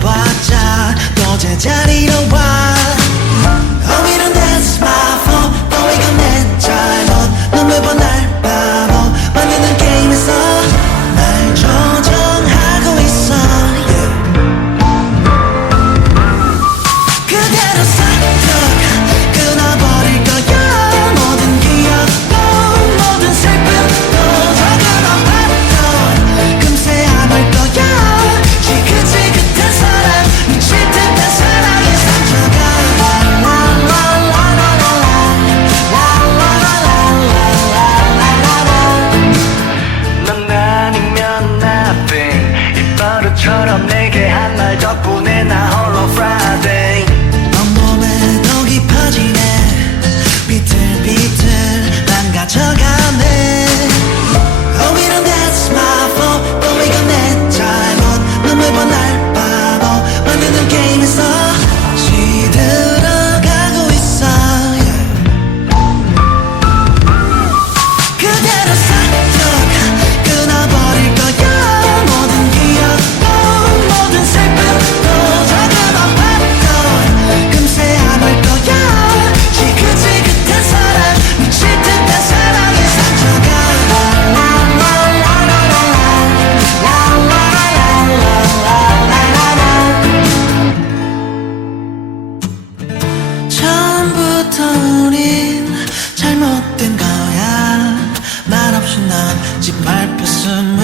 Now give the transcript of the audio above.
돌아봤자 또 제자리로 와. Oh, 이런 that's my fault. 또 이건 내 잘못. 넌 매번 날 바보 만드는 게임에서 날 조종하고 있어. 그대로 싹둑 끊어버릴 거야. 모든 기억도 모든 슬픔도 적은 아팠던 금세 아물 거야. 지긋지긋한 사랑 미칠 듯한 사랑의 상처가 넌 아니면 nothing 이 버릇처럼 내게 한 말 덕분에 나 홀로 Friday. 온몸에 더 깊어지네. 비틀비틀 망가져가네. Oh, 이런 that's my fault. 또 이건 내 잘못. 넌 매번 날 바보 만드는 게임에서 시들어가고 있어. 그대로 싹둑 끊어버릴 거야. 모든 기억도 모든 슬픔도 적은 아팠던 금세 아물 거야. 지긋지긋한 사랑 미칠 듯한 사랑의 상처가 처음부터 우린 잘못된 거야. 말없이 넌 짓밟혔음을